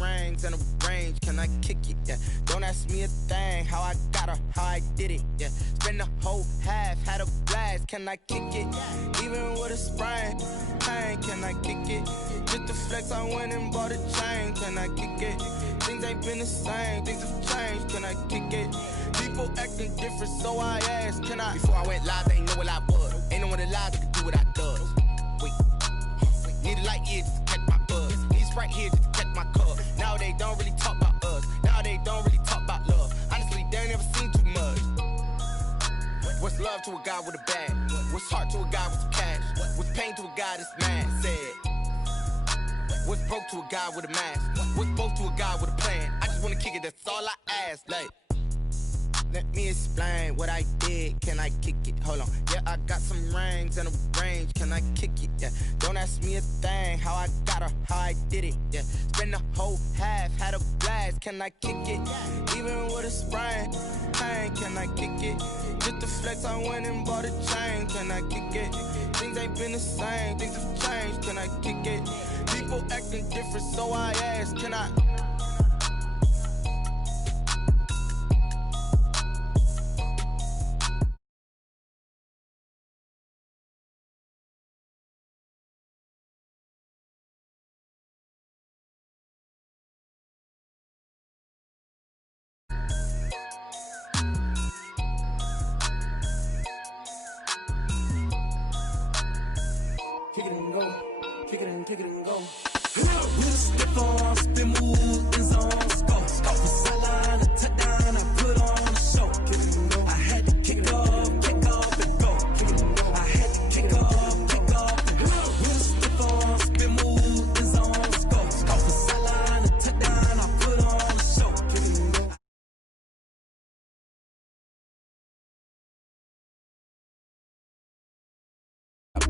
rings and a range, can I kick it? Yeah. Don't ask me a thing, how I got her, how I did it. Yeah. Spend the whole half, had a blast, can I kick it? Even with a sprain, pain, can I kick it? Just the flex, I went and bought a chain, can I kick it? Things ain't been the same, things have changed, can I kick it? People acting different, so I asked, can I? Before I went live, they ain't know what I was. Ain't no one alive that could do what I does. Wait, need a light here just to catch my buzz. Need Sprite here just to catch my cup. Now they don't really talk about us. Now they don't really talk about love. Honestly, they ain't never seen too much. What's love to a guy with a bag? What's heart to a guy with some cash? What's pain to a guy that's mad? Said. What's broke to a guy with a mask? What's both to a guy with a plan? I just wanna kick it, that's all I ask. Like, let me explain what I did. Can I kick it? Hold on. Yeah, I got some rings and a range. Can I kick it? Yeah. Don't ask me a thing. How I got her, how I did it. Yeah. Spend the whole half, had a blast. Can I kick it? Even with a sprain, pain. Can I kick it? Just the flex, I went and bought a chain. Can I kick it? Things ain't been the same. Things have changed. Can I kick it? People acting different, so I asked, can I? Kick it and go, kick it and kick it and go. With a stiff on, spin move, in zone, scope. From sideline to touchdown, I put on a show. Kick it and go. I had to kick off and go. Kick it and go. I had to kick off and go. With a stiff on, spin move, in zone, scope. From sideline to touchdown, I put on a show. Kick it and go.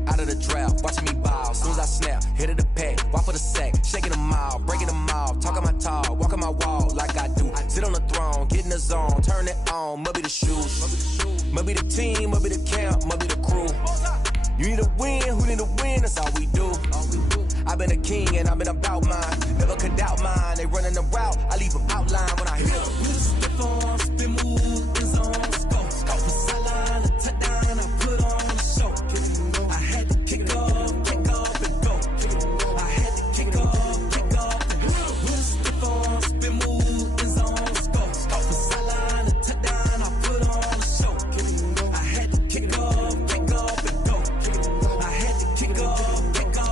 Out of the draft, watching me ball. Soon as I snap, hit of the pack, walk for the sack, shaking them all, breaking them all, talking my talk, walking my wall like I do. Sit on the throne, get in the zone, turn it on, must be the shoes, must be the team, must be the camp, must be the crew. You need a win, who need a win? That's all we do. I've been a king and I've been about mine. Never could doubt mine. They running the route, I leave them outline when I hit them. With a stiff on, spin move, in zone, scope. From sideline to touchdown, I put on a show. Kick it and go. I had to kick off and go. Kick it and go. I had to kick off and go. With a stiff on, spin move, in zone, scope. From sideline to touchdown, I put on a show. Kick it and go. I had to kick off and go. Kick it and go. I had to kick off and go.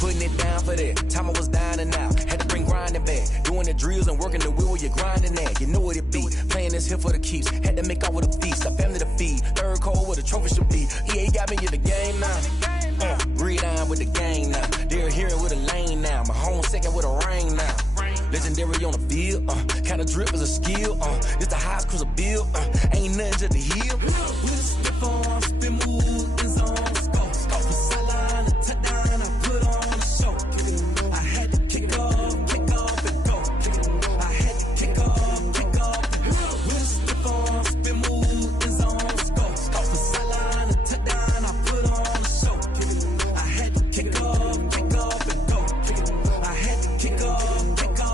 Putting it down for that. Time I was down and out. Had to bring grinding back. Doing the drills and working the wheel, you're grinding that. You know what it be. Playing this here for the keeps. Had to make out with a feast. A family to feed. Third cold where the trophy should be. EA got me in the game now. Read on with the game now. They're hearing with a lane now. My home second with a ring now. Legendary on the field. Kind of drip is a skill. This the highest cruiser bill. Ain't nothing just to heal. With a stiff on, spin move, in zone, scope. From sideline to touchdown, I put on a show. Kick it and go. I had to kick off and go. Kick it and go. I had to kick off and go. With a stiff on, spin move, in zone, scope. From sideline to touchdown, I put on a show. Kick it and go. I had to kick off and go. Kick it and go. I had to kick off and go.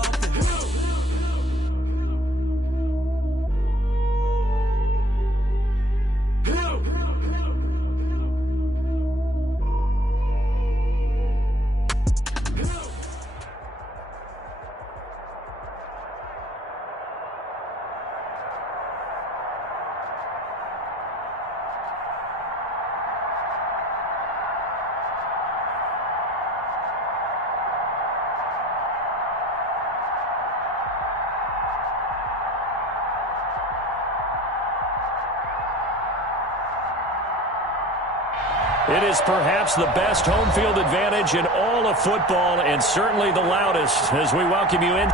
It is perhaps the best home field advantage in all of football and certainly the loudest as we welcome you in.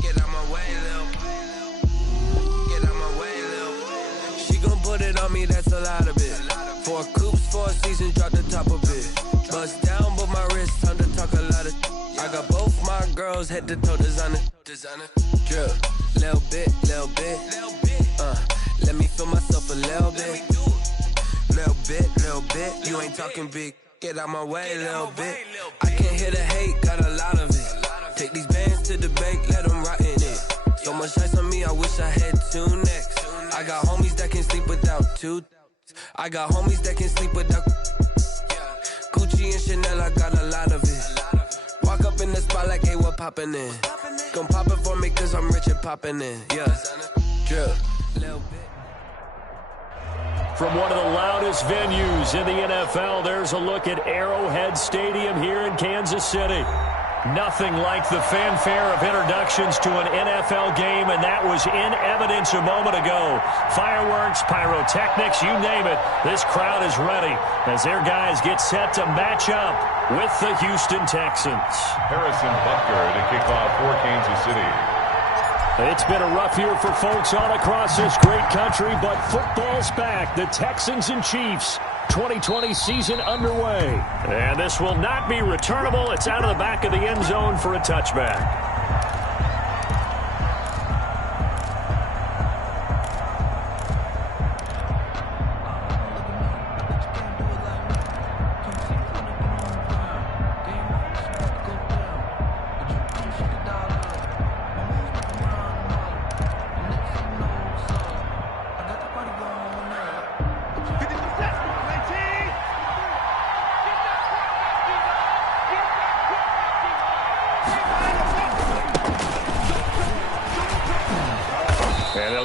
Get out my way, Lil. Get out my way, Lil. She gon' put it on me, that's a lot of it. 4 coops, 4 seasons, drop the top of it. Bust down, but my wrist, time to talk a lot of. I got both my girls. girls, head to toe designer. Drip, little bit. Let me feel myself a little bit. Little bit. You ain't talking big. Get out my way a little bit. I can't hear the hate, got a lot of it. Take these bands to the bank, let them rot in it. So much ice on me, I wish I had two necks. I got homies that can sleep without two. I got homies that can sleep without Gucci and Chanel, I got a lot of it. Walk up in the spot like, hey, what poppin' in? Gon' pop it for me cause I'm rich and poppin' in. Yeah, drip, little bit. From one of the loudest venues in the NFL, there's a look at Arrowhead Stadium here in Kansas City. Nothing like the fanfare of introductions to an NFL game, and that was in evidence a moment ago. Fireworks, pyrotechnics, you name it. This crowd is ready as their guys get set to match up with the Houston Texans. Harrison Butker to kick off for Kansas City. It's been a rough year for folks all across this great country, but football's back. The Texans and Chiefs, 2020 season underway. And this will not be returnable. It's out of the back of the end zone for a touchback.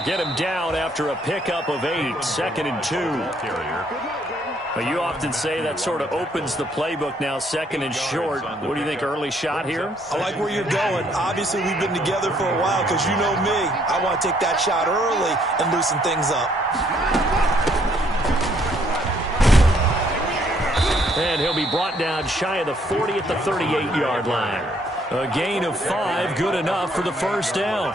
Get him down after a pickup of 8, 2nd and 2. You often say that sort of opens the playbook now, 2nd and short. What do you think, early shot here? I like where you're going. Obviously, we've been together for a while because you know me. I want to take that shot early and loosen things up. And he'll be brought down shy of the 40 at the 38-yard line. A gain of 5, good enough for the first down.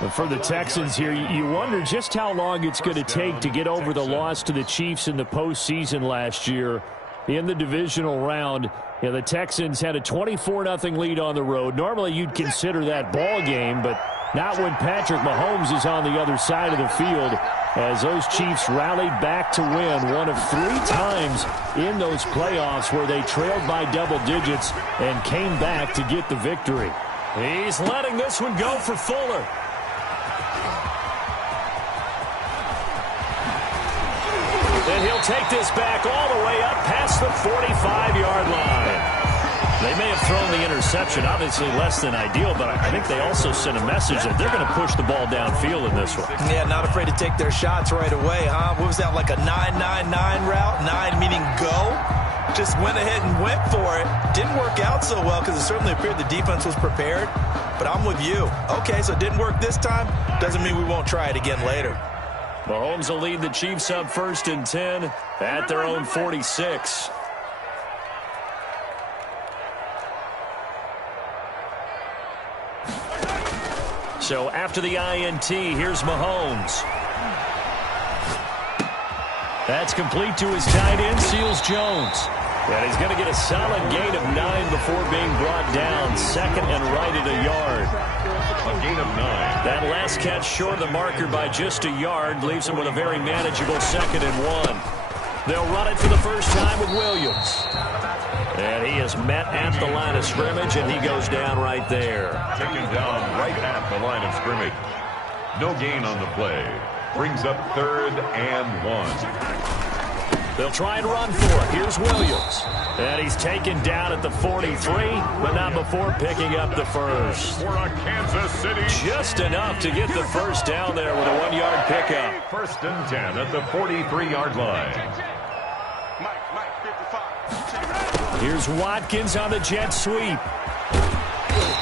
But for the Texans here, you wonder just how long it's going to take to get over the loss to the Chiefs in the postseason last year in the divisional round. Yeah, the Texans had a 24-0 lead on the road. Normally you'd consider that ball game, but not when Patrick Mahomes is on the other side of the field, as those Chiefs rallied back to win one of 3 times in those playoffs where they trailed by double digits and came back to get the victory. He's letting this one go for Fuller. And he'll take this back all the way up past the 45-yard line. They may have thrown the interception, obviously less than ideal, but I think they also sent a message that they're going to push the ball downfield in this one. Yeah, not afraid to take their shots right away, huh? What was that, like a 9-9-9 route? 9 meaning go? Just went ahead and went for it. Didn't work out so well because it certainly appeared the defense was prepared. But I'm with you. Okay, so it didn't work this time. Doesn't mean we won't try it again later. Mahomes will lead the Chiefs up 1st and 10 at their own 46. So after the INT, here's Mahomes. That's complete to his tight end, Seals Jones. And he's going to get a solid gain of 9 before being brought down. 2nd and right at a yard. A gain of 9. That last catch short of the marker by just a yard leaves him with a very manageable 2nd and 1. They'll run it for the first time with Williams. And he is met at the line of scrimmage, and he goes down right there. Taken down right at the line of scrimmage. No gain on the play. Brings up 3rd and 1. They'll try and run for it. Here's Williams. And he's taken down at the 43, but not before picking up the first. For a Kansas City. Just enough to get the first down there with a 1-yard pickup. 1st and 10 at the 43-yard line. Here's Watkins on the jet sweep.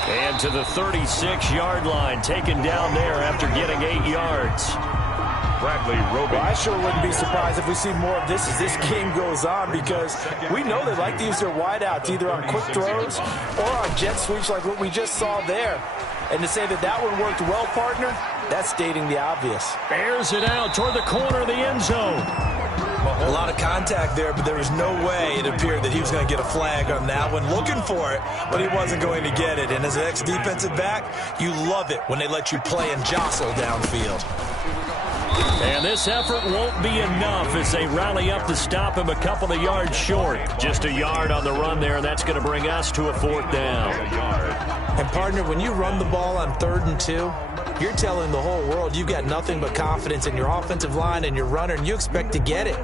And to the 36-yard line, taken down there after getting 8 yards. Bradley Roby. Well, I sure wouldn't be surprised if we see more of this as this game goes on, because we know they like to use their wideouts either on quick throws or on jet sweeps like what we just saw there. And to say that that one worked well, partner, that's stating the obvious. Airs it out toward the corner of the end zone. A lot of contact there, but there was no way it appeared that he was going to get a flag on that one. Looking for it, but he wasn't going to get it. And as an ex-defensive back, you love it when they let you play and jostle downfield. And this effort won't be enough as they rally up to stop him a couple of yards short. Just a yard on the run there, and that's going to bring us to a 4th down. And, partner, when you run the ball on 3rd and 2, you're telling the whole world you've got nothing but confidence in your offensive line and your runner, and you expect to get it.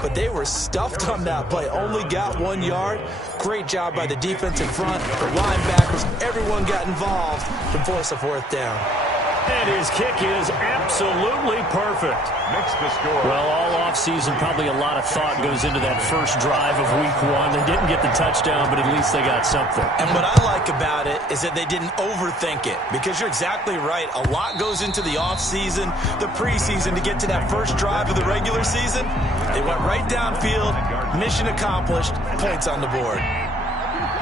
But they were stuffed on that play, only got 1 yard. Great job by the defensive front, the linebackers, everyone got involved to force a 4th down. And his kick is absolutely perfect. Makes the score. Well, all offseason, probably a lot of thought goes into that first drive of week 1. They didn't get the touchdown, but at least they got something. And what I like about it is that they didn't overthink it, because you're exactly right. A lot goes into the offseason, the preseason, to get to that first drive of the regular season. They went right downfield, mission accomplished, points on the board.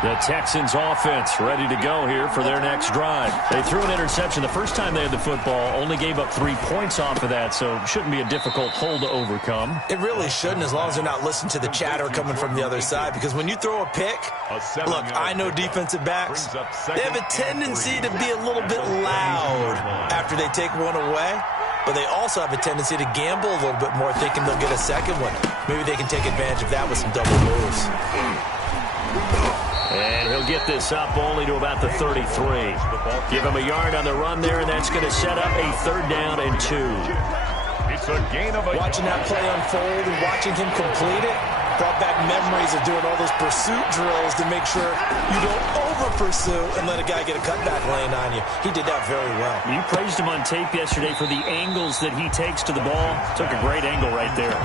The Texans offense ready to go here for their next drive. They threw an interception the first time they had the football, only gave up 3 points off of that, so it shouldn't be a difficult hole to overcome. It really shouldn't, as long as they're not listening to the chatter coming from the other side, because when you throw a pick, look, I know defensive backs, they have a tendency to be a little bit loud after they take one away, but they also have a tendency to gamble a little bit more, thinking they'll get a second one. Maybe they can take advantage of that with some double moves. And he'll get this up only to about the 33. Give him a yard on the run there, and that's going to set up a 3rd down and 2. It's a gain of a... Watching that play unfold and watching him complete it brought back memories of doing all those pursuit drills to make sure you don't over-pursue and let a guy get a cutback laying on you. He did that very well. You praised him on tape yesterday for the angles that he takes to the ball. Took a great angle right there.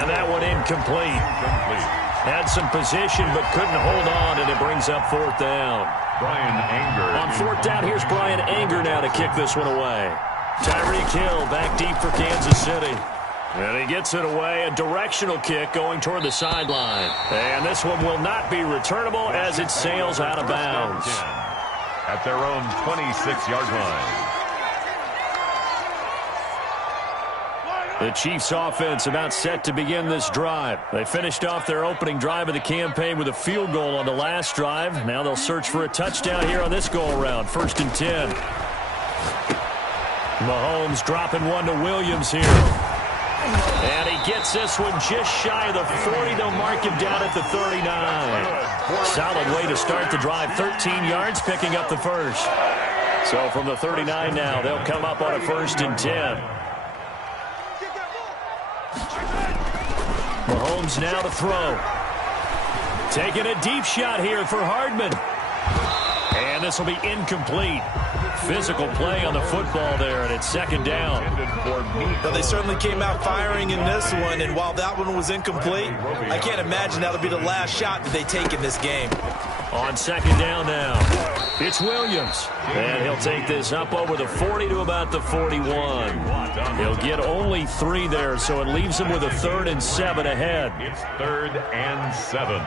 And that one incomplete. Had some position but couldn't hold on, and it brings up 4th down. Brian Anger. On 4th down, here's Brian Anger now to kick this one away. Tyreek Hill back deep for Kansas City. And he gets it away, a directional kick going toward the sideline. And this one will not be returnable as it sails out of bounds. At their own 26-yard line. The Chiefs offense about set to begin this drive. They finished off their opening drive of the campaign with a field goal on the last drive. Now they'll search for a touchdown here on this go-around. 1st and 10. Mahomes dropping one to Williams here. And he gets this one just shy of the 40. They'll mark him down at the 39. Solid way to start the drive. 13 yards, picking up the first. So from the 39 now, they'll come up on a 1st and 10. Mahomes now to throw. Taking a deep shot here for Hardman. And this will be incomplete. Physical play on the football there, and it's 2nd down. Well, they certainly came out firing in this one, and while that one was incomplete, I can't imagine that'll be the last shot that they take in this game. On 2nd down now, it's Williams. And he'll take this up over the 40 to about the 41. He'll get only 3 there, so it leaves him with a 3rd and 7 ahead. It's 3rd and 7.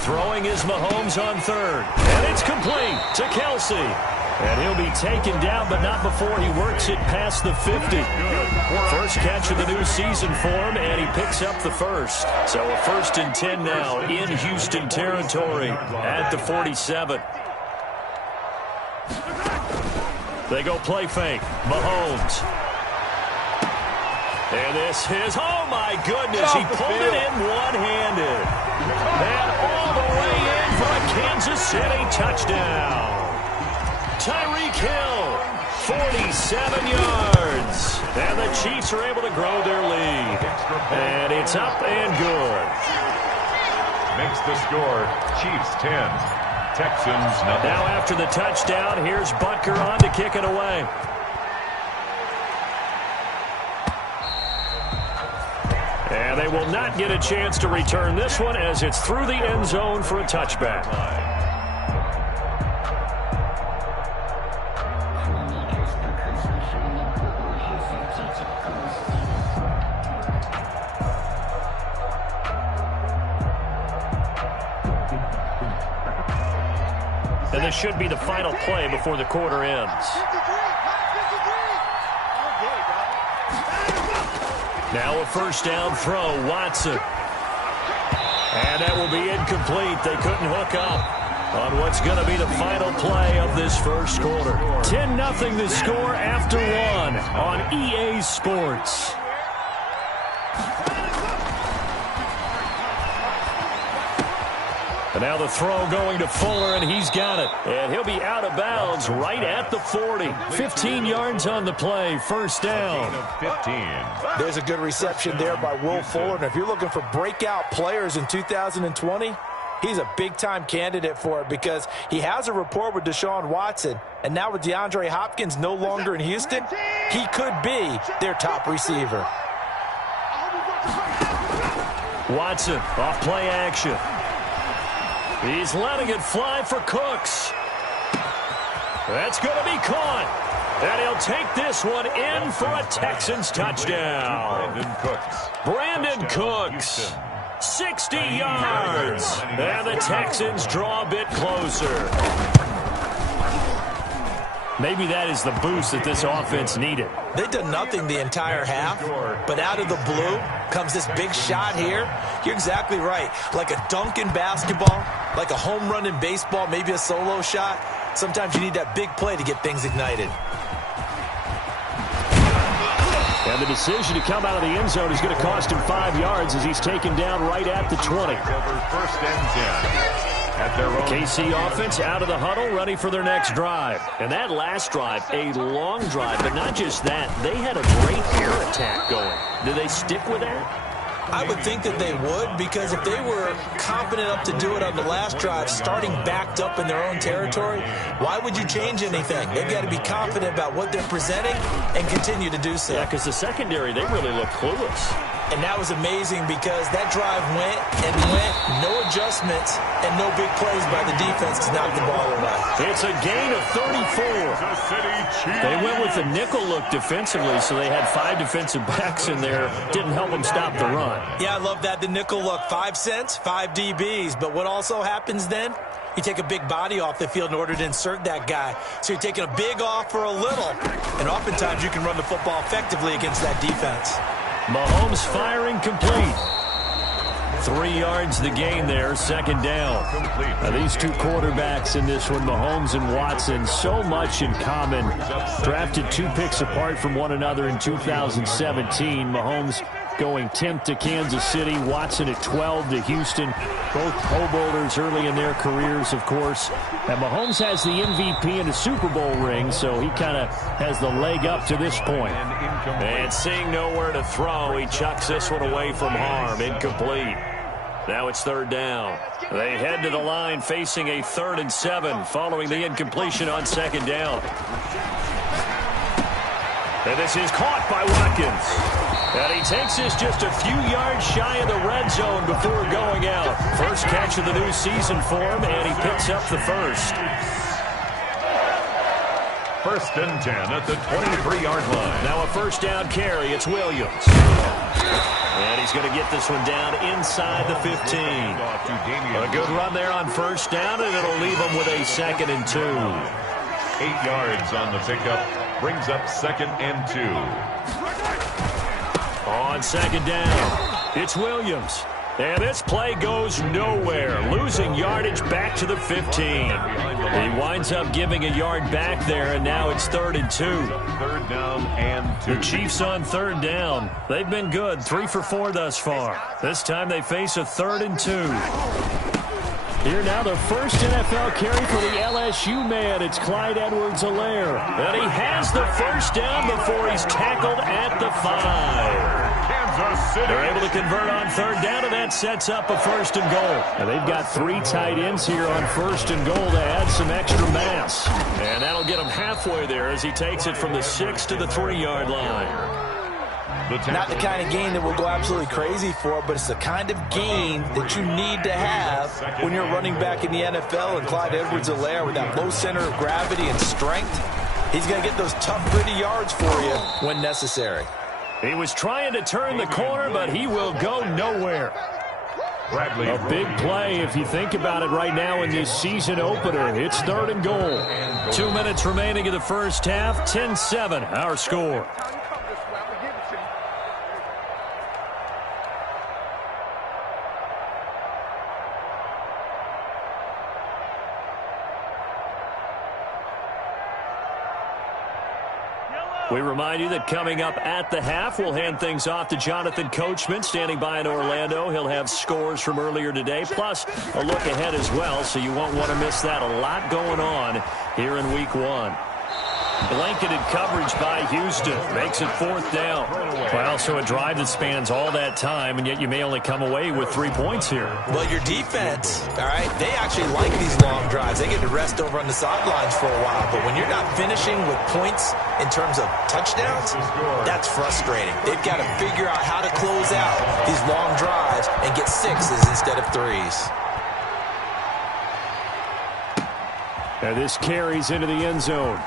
Throwing is Mahomes on 3rd. And it's complete to Kelsey. And he'll be taken down, but not before he works it past the 50. First catch of the new season for him, and he picks up the first. So a 1st and 10 now in Houston territory at the 47. They go play fake. Mahomes. And this is, oh my goodness, he pulled it in one-handed. And all the way in for a Kansas City touchdown. Tyreek Hill, 47 yards. And the Chiefs are able to grow their lead. And it's up and good. Makes the score, Chiefs 10, Texans nothing. Now after the touchdown, here's Butker on to kick it away. And they will not get a chance to return this one as it's through the end zone for a touchback. And this should be the final play before the quarter ends. Now a first down throw, Watson. And that will be incomplete. They couldn't hook up on what's going to be the final play of this first quarter. 10-0 the score after one on EA Sports. And now the throw going to Fuller, and he's got it. And he'll be out of bounds right at the 40. 15 yards on the play, first down. 15. There's a good reception there by Will Fuller. And if you're looking for breakout players in 2020, he's a big-time candidate for it because he has a rapport with Deshaun Watson. And now with DeAndre Hopkins no longer in Houston, he could be their top receiver. Watson off play action. He's letting it fly for Cooks. That's going to be caught. And he'll take this one in for a Texans touchdown. Brandon Cooks. 60 yards. And the Texans draw a bit closer. Maybe that is the boost that this offense needed. They've done nothing the entire half, but out of the blue comes this big shot here. You're exactly right. Like a dunk in basketball, like a home run in baseball, maybe a solo shot. Sometimes you need that big play to get things ignited. And the decision to come out of the end zone is going to cost him 5 yards as he's taken down right at the 20. First and 10. The KC offense out of the huddle, ready for their next drive. And that last drive, a long drive, but not just that. They had a great air attack going. Do they stick with that? I would think that they would, because if they were confident enough to do it on the last drive, starting backed up in their own territory, why would you change anything? They've got to be confident about what they're presenting and continue to do so. Yeah, because the secondary, they really look clueless. And that was amazing because that drive went and went, no adjustments, and no big plays by the defense to knock the ball away. It's a gain of 34. They went with the nickel look defensively, so they had 5 defensive backs in there. Didn't help them stop the run. Yeah, I love that, the nickel look. 5 cents, 5 DBs. But what also happens then? You take a big body off the field in order to insert that guy. So you're taking a big off for a little. And oftentimes you can run the football effectively against that defense. Mahomes firing complete. 3 yards the gain there, second down. Now, these two quarterbacks in this one, Mahomes and Watson, so much in common. Drafted 2 picks apart from one another in 2017. Mahomes going 10th to Kansas City, Watson at 12 to Houston. Both Pro Bowlers early in their careers, of course. And Mahomes has the MVP and a Super Bowl ring, so he kind of has the leg up to this point. And seeing nowhere to throw, he chucks this one away from harm. Incomplete. Now it's third down. They head to the line facing a 3rd and 7 following the incompletion on second down. And this is caught by Watkins. And he takes this just a few yards shy of the red zone before going out. First catch of the new season for him, and he picks up the first. First and 10 at the 23-yard line. Now a first down carry. It's Williams. And he's going to get this one down inside the 15. A good run there on first down, and it'll leave him with a 2nd and 2. 8 yards on the pickup. Brings up 2nd and 2. On second down, it's Williams. And this play goes nowhere. Losing yardage back to the 15. He winds up giving a yard back there, and now it's 3rd and 2. 3rd down and 2. The Chiefs on 3rd down. They've been good, 3 for 4 thus far. This time they face a 3rd and 2. Here now, the first NFL carry for the LSU man. It's Clyde Edwards-Helaire. And he has the first down before he's tackled at the 5. Kansas City. They're able to convert on 3rd down, and that sets up a 1st and goal. And they've got 3 tight ends here on 1st and goal to add some extra mass. And that'll get him halfway there as he takes it from the 6 to the 3-yard line. Not the kind of gain that we'll go absolutely crazy for, but it's the kind of gain that you need to have when you're running back in the NFL. And Clyde Edwards-Helaire, with that low center of gravity and strength, he's going to get those tough, gritty yards for you when necessary. He was trying to turn the corner, but he will go nowhere. Bradley A big play if you think about it right now in this season opener. It's 3rd and goal. 2 minutes remaining in the first half. 10-7 our score. We remind you that coming up at the half, we'll hand things off to Jonathan Coachman, standing by in Orlando. He'll have scores from earlier today, plus a look ahead as well, so you won't want to miss that. A lot going on here in Week 1. Blanketed coverage by Houston. Makes it 4th down. Well, so a drive that spans all that time, and yet you may only come away with 3 points here. Well, your defense, all right, they actually like these long drives. They get to rest over on the sidelines for a while. But when you're not finishing with points in terms of touchdowns, that's frustrating. They've got to figure out how to close out these long drives and get 6s instead of 3s. And this carries into the end zone.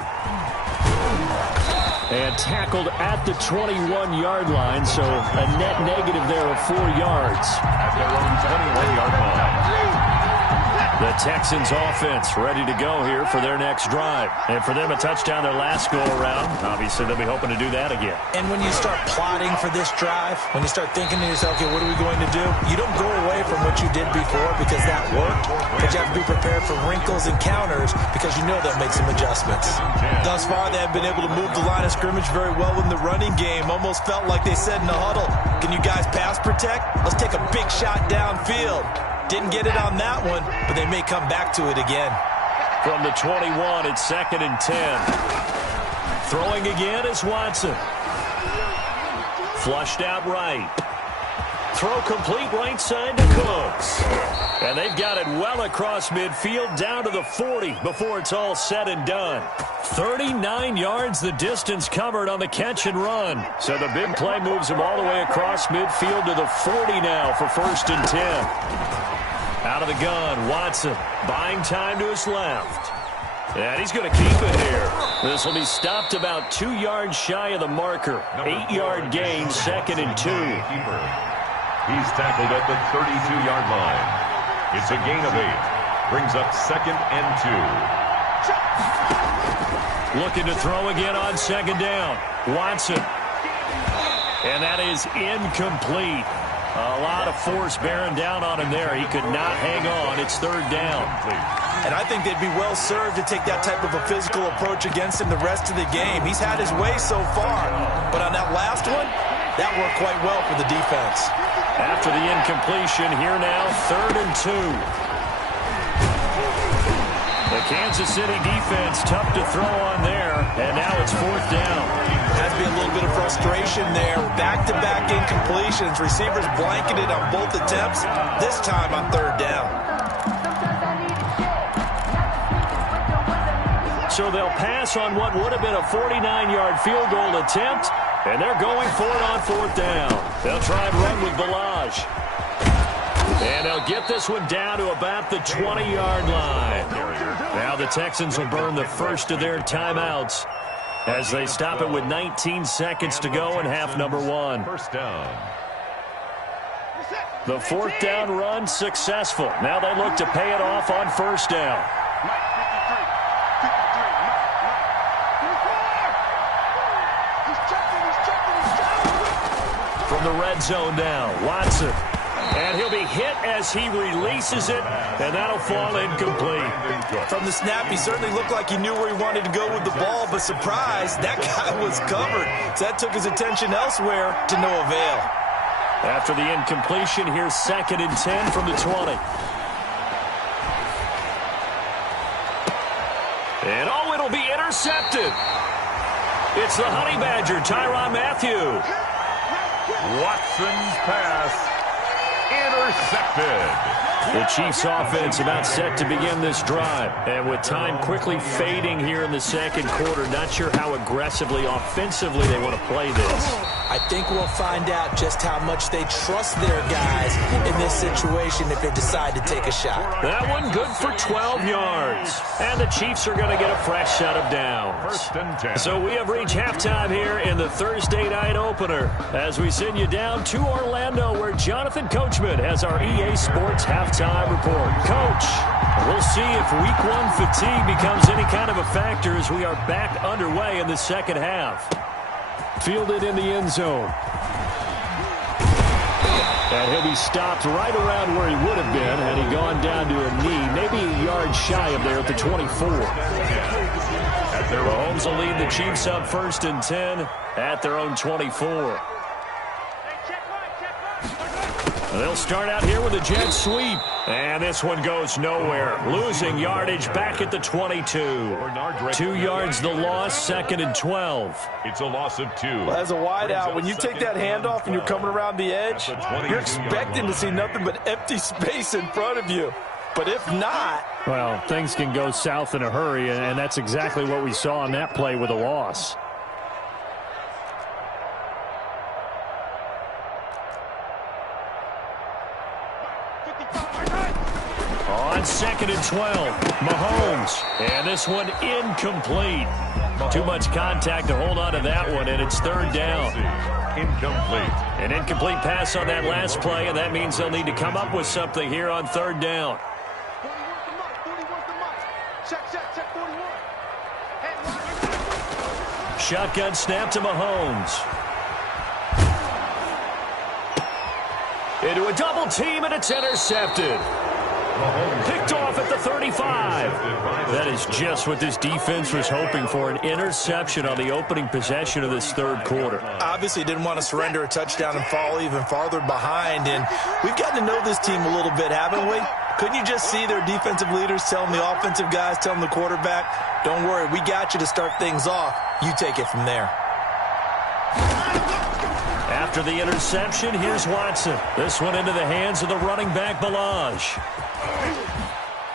And tackled at the 21-yard line, so a net negative there of 4 yards. At their own 21-yard line. The Texans offense ready to go here for their next drive. And for them, a touchdown their last go-around. Obviously, they'll be hoping to do that again. And when you start plotting for this drive, when you start thinking to yourself, okay, what are we going to do? You don't go away from what you did before because that worked, but you have to be prepared for wrinkles and counters because you know they'll make some adjustments. Thus far, they have been able to move the line of scrimmage very well in the running game. Almost felt like they said in the huddle, can you guys pass protect? Let's take a big shot downfield. Didn't get it on that one, but they may come back to it again. From the 21, it's 2nd and 10. Throwing again is Watson. Flushed out right. Throw complete right side to Cooks. And they've got it well across midfield down to the 40 before it's all said and done. 39 yards the distance covered on the catch and run. So the big play moves them all the way across midfield to the 40 now for 1st and 10. Out of the gun, Watson buying time to his left. And he's going to keep it here. This will be stopped about 2 yards shy of the marker. 8-yard gain, 2nd and 2. He's tackled at the 32-yard line. It's a gain of 8. Brings up 2nd and 2. Looking to throw again on 2nd down. Watson. And that is incomplete. A lot of force bearing down on him there. He could not hang on. It's 3rd down. And I think they'd be well served to take that type of a physical approach against him the rest of the game. He's had his way so far. But on that last one, that worked quite well for the defense. After the incompletion, here now, 3rd and 2. The Kansas City defense tough to throw on there, and now it's 4th down. Has to be a little bit of frustration there. Back-to-back incompletions. Receivers blanketed on both attempts, this time on 3rd down. So they'll pass on what would have been a 49-yard field goal attempt, and they're going for it on 4th down. They'll try and run with Balaj. And they'll get this one down to about the 20-yard line. Now the Texans will burn the first of their timeouts as they stop it with 19 seconds to go in half number 1. 1st down. The 4th down run successful. Now they look to pay it off on 1st down. From the red zone now, Watson. And he'll be hit as he releases it, and that'll fall incomplete. From the snap, he certainly looked like he knew where he wanted to go with the ball, but surprise, that guy was covered. So that took his attention elsewhere to no avail. After the incompletion, here's 2nd and 10 from the 20. And oh, it'll be intercepted. It's the Honey Badger, Tyrann Mathieu. Watson's pass intercepted. The Chiefs offense about set to begin this drive. And with time quickly fading here in the 2nd quarter, not sure how aggressively, offensively they want to play this. I think we'll find out just how much they trust their guys in this situation if they decide to take a shot. That one good for 12 yards. And the Chiefs are going to get a fresh set of downs. 1st and 10. So we have reached halftime here in in the Thursday night opener as we send you down to Orlando where Jonathan Coachman has our EA Sports halftime report. Coach, we'll see if week one fatigue becomes any kind of a factor as we are back underway in the second half. Fielded in the end zone. And he'll be stopped right around where he would have been had he gone down to a knee, maybe a yard shy of there at the 24. Mahomes will lead the Chiefs up 1st and 10 at their own 24. They'll start out here with a jet sweep. And this one goes nowhere. Losing yardage back at the 22. 2 yards the loss, 2nd and 12. It's a loss of 2. Well, as a wideout, when you take that handoff and you're coming around the edge, you're expecting to see nothing but empty space in front of you. But if not... Well, things can go south in a hurry, and that's exactly what we saw on that play with a loss. On 2nd and 12, Mahomes. And this one incomplete. Too much contact to hold on to that one, and it's 3rd down. Incomplete. An incomplete pass on that last play, and that means they'll need to come up with something here on 3rd down. Shotgun snap to Mahomes. Into a double team, and it's intercepted. Picked off at the 35. That is just what this defense was hoping for, an interception on the opening possession of this 3rd quarter. Obviously didn't want to surrender a touchdown and fall even farther behind. And we've gotten to know this team a little bit, haven't we? Couldn't you just see their defensive leaders telling the offensive guys, telling the quarterback, don't worry, we got you to start things off. You take it from there. After the interception, here's Watson. This one into the hands of the running back, Balaj.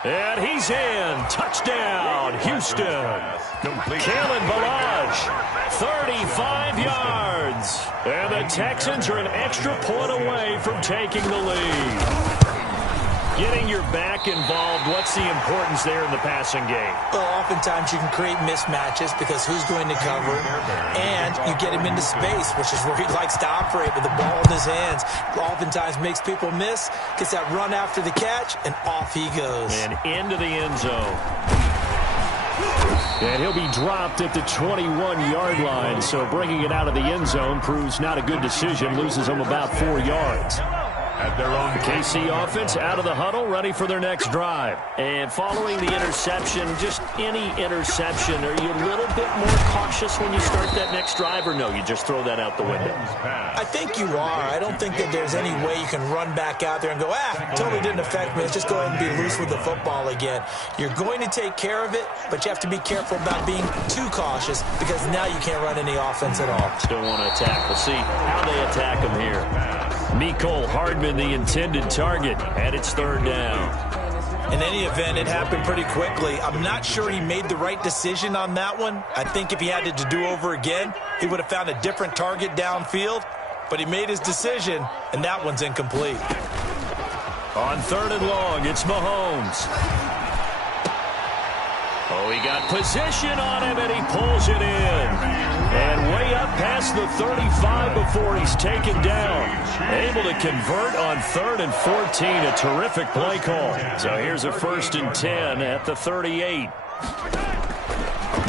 And he's in. Touchdown, Houston. Kalen Balaj, 35 yards. And the Texans are an extra point away from taking the lead. Getting your back involved, what's the importance there in the passing game? Well, oftentimes you can create mismatches because who's going to cover, and you get him into space, which is where he likes to operate with the ball in his hands. Oftentimes makes people miss, gets that run after the catch, and off he goes. And into the end zone. And he'll be dropped at the 21-yard line, so bringing it out of the end zone proves not a good decision, loses him about 4 yards. At their own KC offense out of the huddle, ready for their next drive. And following the interception, just any interception, are you a little bit more cautious when you start that next drive, or no, you just throw that out the window? I think you are. I don't think that there's any way you can run back out there and go, totally didn't affect me. Let's just go ahead and be loose with the football again. You're going to take care of it, but you have to be careful about being too cautious because now you can't run any offense at all. Still want to attack. We'll see how they attack him here. Mecole Hardman, the intended target, and it's 3rd down. In any event, it happened pretty quickly. I'm not sure he made the right decision on that one. I think if he had to do over again, he would have found a different target downfield. But he made his decision, and that one's incomplete. On 3rd and long, it's Mahomes. Oh, he got position on him, and he pulls it in. And way up past the 35 before he's taken down. Able to convert on 3rd and 14. A terrific play call. So here's a 1st and 10 at the 38.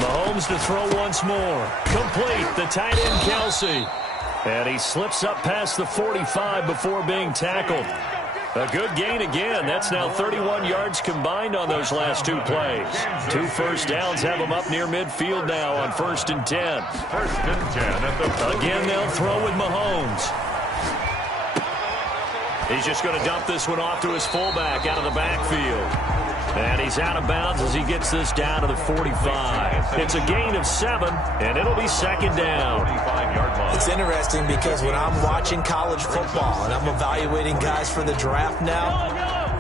Mahomes to throw once more. Complete. The tight end, Kelsey. And he slips up past the 45 before being tackled. A good gain again. That's now 31 yards combined on those last 2 plays. 2 first downs have them up near midfield now on 1st and 10. 1st and 10 at the... Again, they'll throw with Mahomes. He's just going to dump this one off to his fullback out of the backfield. And he's out of bounds as he gets this down to the 45. It's a gain of 7, and it'll be 2nd down. It's interesting because when I'm watching college football and I'm evaluating guys for the draft now,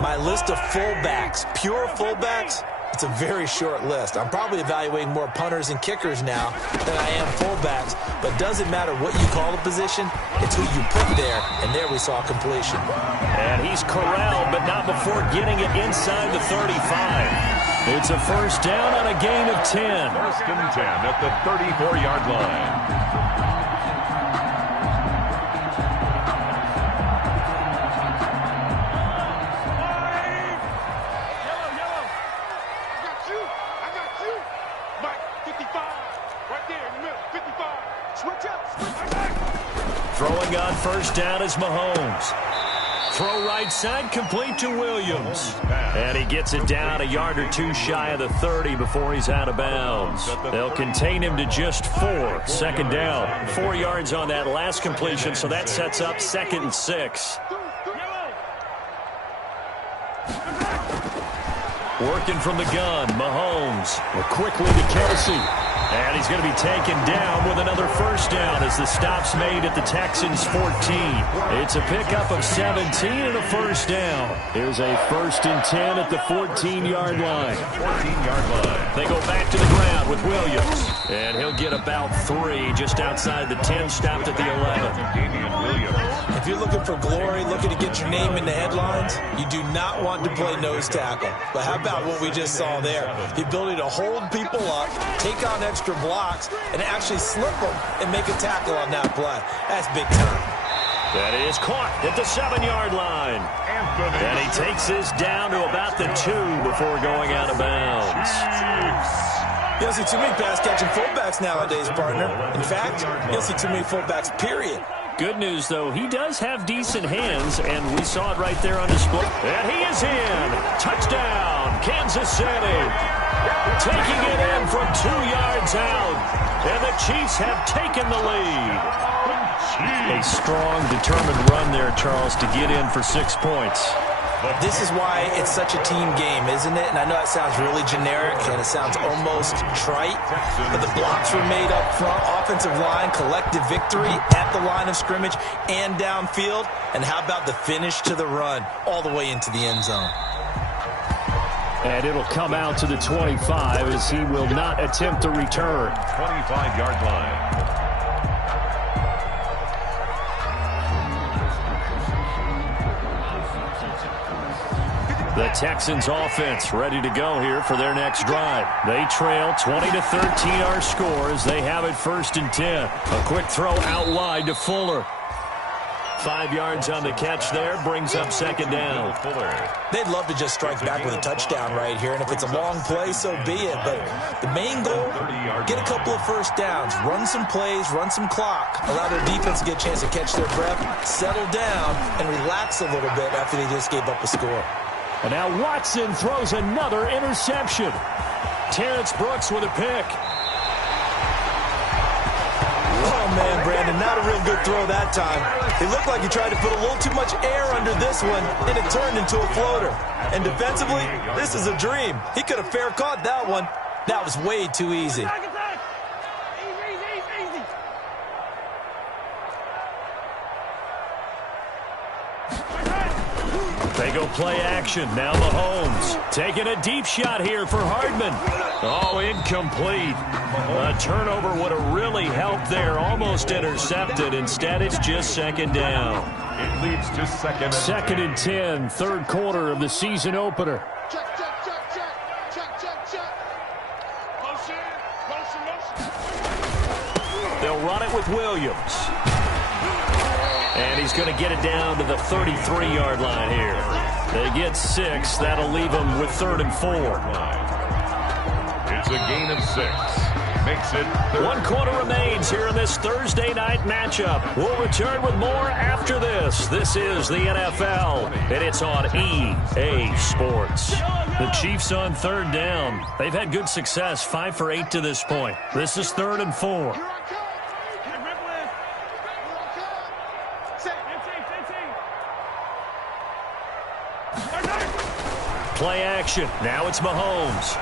my list of fullbacks, pure fullbacks, it's a very short list. I'm probably evaluating more punters and kickers now than I am fullbacks. But doesn't matter what you call the position, it's who you put there. And there we saw completion. And he's corralled, but not before getting it inside the 35. It's a 1st down on a gain of 10. 1st and 10 at the 34-yard line. Throwing on first down is Mahomes. Throw right side, complete to Williams. And he gets it down a yard or two shy of the 30 before he's out of bounds. They'll contain him to just 4. Second down. 4 yards on that last completion, so that sets up 2nd and 6. Working from the gun, Mahomes. Quickly to Kelsey. And he's going to be taken down with another first down as the stop's made at the Texans' 14. It's a pickup of 17 and a first down. Here's a 1st and 10 at the 14-yard line. 14-yard line. They go back to the ground with Williams. And he'll get about 3 just outside the 10, stopped at the 11. If you're looking for glory, looking to get your name in the headlines, you do not want to play nose tackle. But how about what we just saw there? The ability to hold people up, take on extra blocks, and actually slip them and make a tackle on that play. That's big time. That is caught at the 7-yard line. And he takes this down to about the 2 before going out of bounds. You don't see too many pass-catching fullbacks nowadays, partner. In fact, you don't see too many fullbacks, period. Good news, though, he does have decent hands, and we saw it right there on display. And he is in. Touchdown, Kansas City. Taking it in from 2 yards out. And the Chiefs have taken the lead. A strong, determined run there, Charles, to get in for 6 points. This is why it's such a team game, isn't it? And I know it sounds really generic and it sounds almost trite, but the blocks were made up front, offensive line, collective victory at the line of scrimmage and downfield. And how about the finish to the run all the way into the end zone? And it'll come out to the 25 as he will not attempt to return. 25-yard line. The Texans offense ready to go here for their next drive. They trail 20-13 our score as they have it 1st and 10. A quick throw out wide to Fuller. 5 yards on the catch there, brings up 2nd down. They'd love to just strike back with a touchdown right here, and if it's a long play, so be it. But the main goal, get a couple of first downs, run some plays, run some clock, allow their defense to get a chance to catch their breath, settle down, and relax a little bit after they just gave up a score. And now Watson throws another interception. Terrence Brooks with a pick. Oh, man, Brandon, not a real good throw that time. It looked like he tried to put a little too much air under this one, and it turned into a floater. And defensively, this is a dream. He could have fair caught that one. That was way too easy. They go play action. Now Mahomes taking a deep shot here for Hardman. Oh, incomplete. A turnover would have really helped there. Almost intercepted. Instead, it's just 2nd down. It leads to 2nd and 10, 3rd quarter of the season opener. They'll run it with Williams. And he's going to get it down to the 33-yard line here. They get 6. That'll leave them with 3rd and 4. It's a gain of 6. Makes it 3rd. 1 quarter remains here in this Thursday night matchup. We'll return with more after this. This is the NFL, and it's on EA Sports. The Chiefs on 3rd down. They've had good success, 5 for 8 to this point. This is 3rd and 4. Play action. Now it's Mahomes.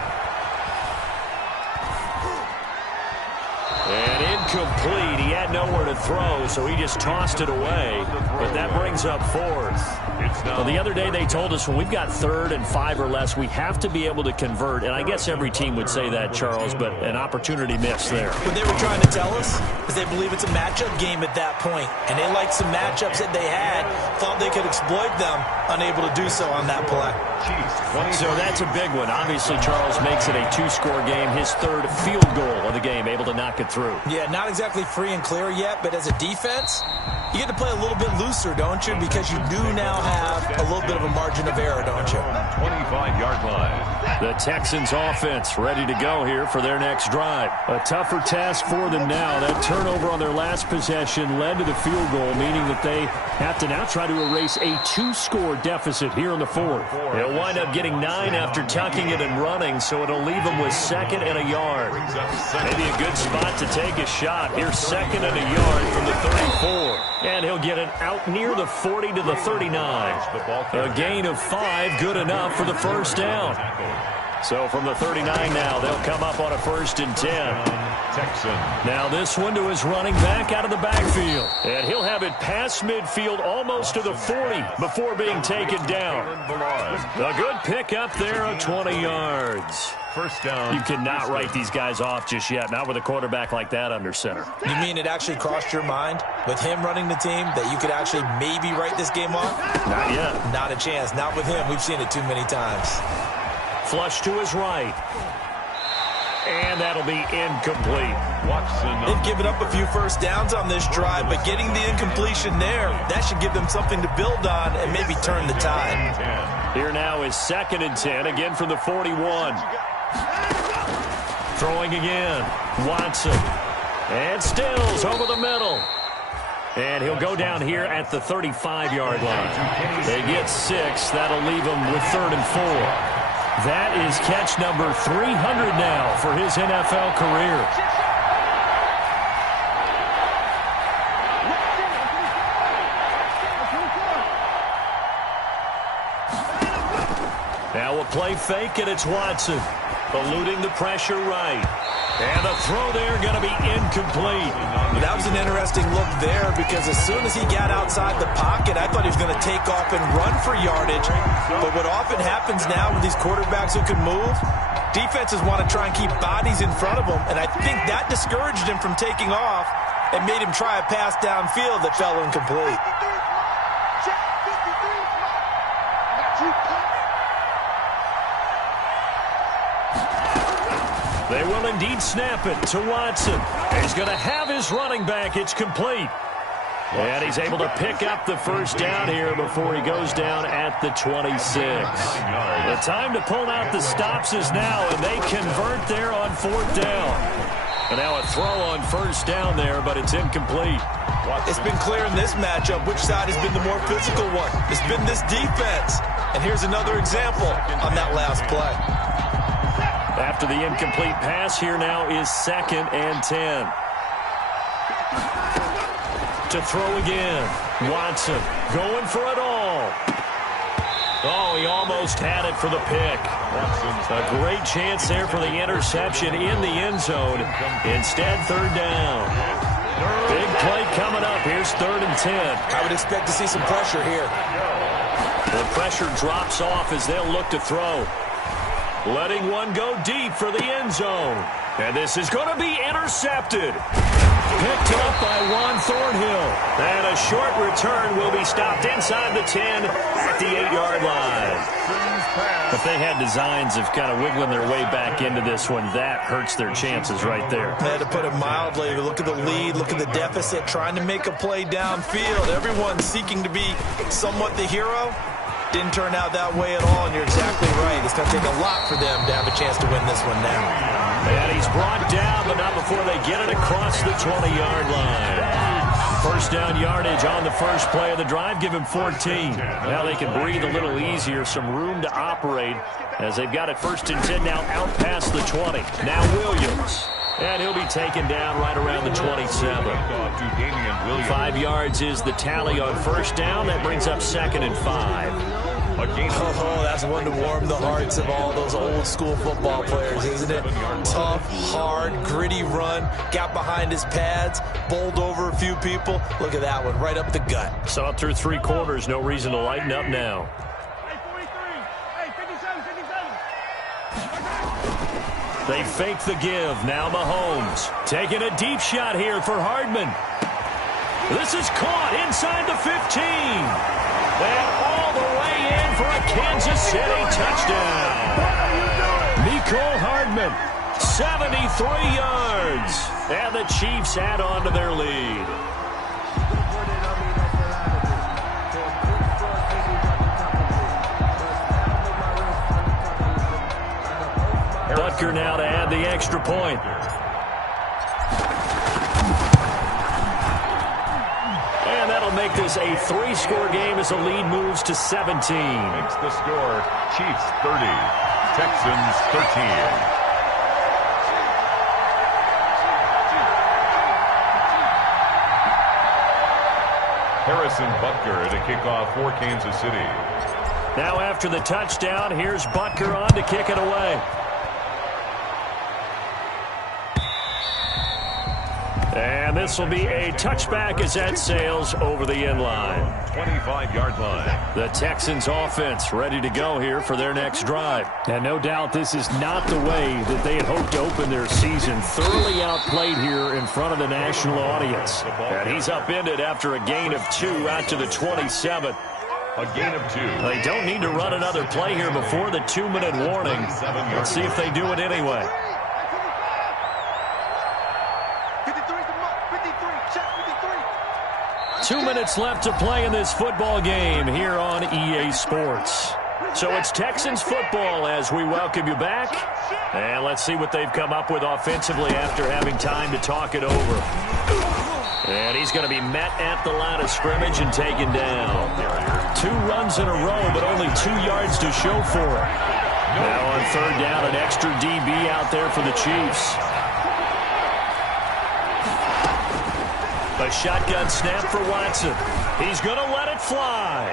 And incomplete. He had nowhere to throw, so he just tossed it away. But that brings up 4th. Well, the other day they told us when we've got 3rd and 5 or less, we have to be able to convert. And I guess every team would say that, Charles, but an opportunity missed there. What they were trying to tell us is they believe it's a matchup game at that point. And they liked some matchups that they had, thought they could exploit them, unable to do so on that play. So that's a big one. Obviously, Charles makes it a 2-score game. His 3rd field goal of the game, able to knock it through. Yeah, not exactly free and clear yet, but as a defense, You get to play a little bit looser, don't you? Because you do now have a little bit of a margin of error, don't you? 25-yard line. The Texans offense ready to go here for their next drive. A tougher task for them now. That turnover on their last possession led to the field goal, meaning that they have to now try to erase a 2-score deficit here in the fourth. They'll wind up getting 9 after tucking it and running, so it'll leave them with 2nd and a yard. Maybe a good spot to take a shot. Here's 2nd and a yard from the 34. And he'll get it out near the 40 to the 39. A gain of 5, good enough for the first down. So from the 39 now, they'll come up on a 1st and 10. Now this one to his running back out of the backfield. And he'll have it past midfield almost to the 40 before being taken down. A good pickup there of 20 yards. First down. You cannot write these guys off just yet, not with a quarterback like that under center. You mean it actually crossed your mind with him running the team that you could actually maybe write this game off? Not yet. Not a chance. Not with him. We've seen it too many times. Flush to his right. And that'll be incomplete. They've given up a few first downs on this drive, but getting the incompletion there, that should give them something to build on and maybe turn the tide. Here now is 2nd and 10, again from the 41. Throwing again. Watson. And Stills over the middle. And he'll go down here at the 35-yard line. They get 6. That'll leave them with 3rd and 4. That is catch number 300 now for his NFL career. Now a play fake, and it's Watson. Eluding the pressure right. And the throw there going to be incomplete. That was an interesting look there because as soon as he got outside the pocket, I thought he was going to take off and run for yardage. But what often happens now with these quarterbacks who can move, defenses want to try and keep bodies in front of them. And I think that discouraged him from taking off and made him try a pass downfield that fell incomplete. They will indeed snap it to Watson. He's going to have his running back. It's complete. And he's able to pick up the first down here before he goes down at the 26. The time to pull out the stops is now, and they convert there on 4th down. And now a throw on 1st down there, but it's incomplete. It's been clear in this matchup which side has been the more physical one. It's been this defense. And here's another example on that last play. After the incomplete pass, here now is 2nd and 10. To throw again. Watson going for it all. Oh, he almost had it for the pick. A great chance there for the interception in the end zone. Instead, 3rd down. Big play coming up. Here's 3rd and 10. I would expect to see some pressure here. The pressure drops off as they'll look to throw. Letting one go deep for the end zone. And this is going to be intercepted. Picked up by Juan Thornhill. And a short return will be stopped inside the 10 at the 8-yard line. If they had designs of kind of wiggling their way back into this one, that hurts their chances right there. To put it mildly, look at the lead, look at the deficit, trying to make a play downfield. Everyone seeking to be somewhat the hero. Didn't turn out that way at all, and you're exactly right. It's going to take a lot for them to have a chance to win this one now. And he's brought down, but not before they get it across the 20-yard line. First down yardage on the first play of the drive. Give him 14. Now they can breathe a little easier, some room to operate as they've got it 1st and 10 now out past the 20. Now Williams. And he'll be taken down right around the 27. 5 yards is the tally on 1st down. That brings up 2nd and 5. Oh, that's one to warm the hearts of all those old school football players, isn't it? Tough, hard, gritty run. Got behind his pads, bowled over a few people. Look at that one, right up the gut. Saw it through 3 quarters. No reason to lighten up now. They fake the give. Now Mahomes taking a deep shot here for Hardman. This is caught inside the 15. And all the way in for a Kansas City touchdown. Mecole Hardman, 73 yards. And the Chiefs add on to their lead. Butker now to add the extra point. And that'll make this a 3-score game as the lead moves to 17. Makes the score Chiefs 30, Texans 13. Harrison Butker to kick off for Kansas City. Now after the touchdown, here's Butker on to kick it away. And this will be a touchback as that sails over the end line. 25-yard line. The Texans offense ready to go here for their next drive. And no doubt this is not the way that they had hoped to open their season. Thoroughly outplayed here in front of the national audience. And he's upended after a gain of 2 out to the 27. A gain of 2. They don't need to run another play here before the 2-minute warning. Let's see if they do it anyway. 2 minutes left to play in this football game here on EA Sports. So it's Texans football as we welcome you back. And let's see what they've come up with offensively after having time to talk it over. And he's going to be met at the line of scrimmage and taken down. 2 runs in a row, but only 2 yards to show for it. Now on third down, an extra DB out there for the Chiefs. A shotgun snap for Watson. He's going to let it fly.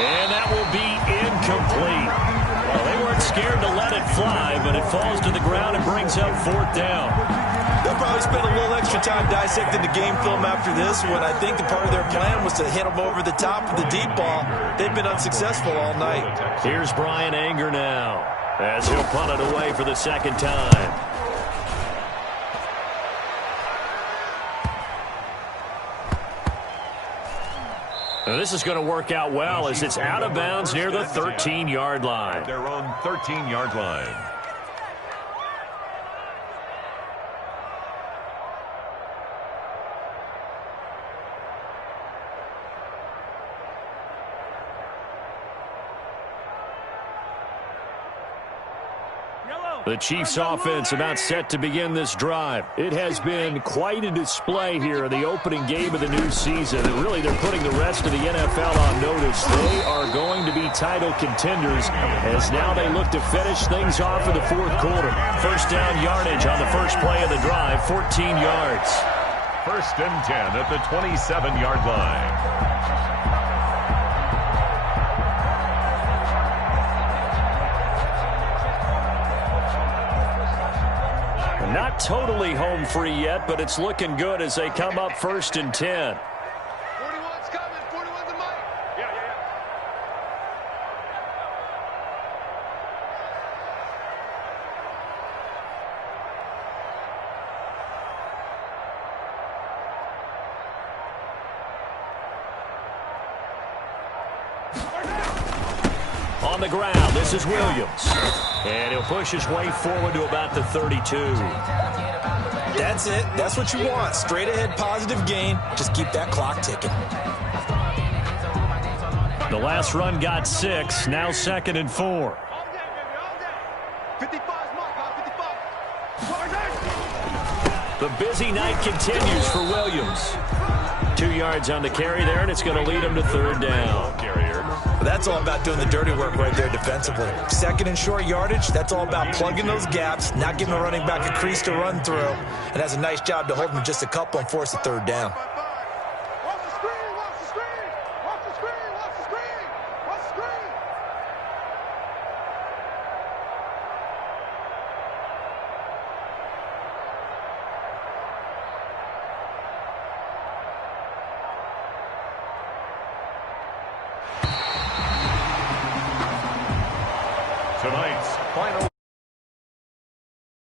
And that will be incomplete. Well, they weren't scared to let it fly, but it falls to the ground and brings up fourth down. They'll probably spend a little extra time dissecting the game film after this, when I think the part of their plan was to hit them over the top of the deep ball. They've been unsuccessful all night. Here's Brian Anger now, as he'll punt it away for the second time. Now this is going to work out well as it's out of bounds near the 13-yard line. Their own 13-yard line. The Chiefs offense about set to begin this drive. It has been quite a display here in the opening game of the new season. And really, they're putting the rest of the NFL on notice. They are going to be title contenders as now they look to finish things off in the fourth quarter. First down yardage on the first play of the drive, 14 yards. First and 10 at the 27-yard line. Not totally home free yet, but it's looking good as they come up first and 10. 41's coming. 41's the mic. Yeah. On the ground, this is Williams. And he'll push his way forward to about the 32. That's it. That's what you want. Straight ahead positive gain. Just keep that clock ticking. The last run got 6. Now 2nd and 4. All day, baby, all day. 55's mark, 55. The busy night continues for Williams. 2 yards on the carry there, and it's going to lead him to third down. That's all about doing the dirty work right there defensively. Second and short yardage, that's all about plugging those gaps, not giving the running back a crease to run through, and has a nice job to hold him just a couple and force a third down. Watch the screen, watch the screen. Watch the screen, watch the screen. Watch the screen. Tonight's final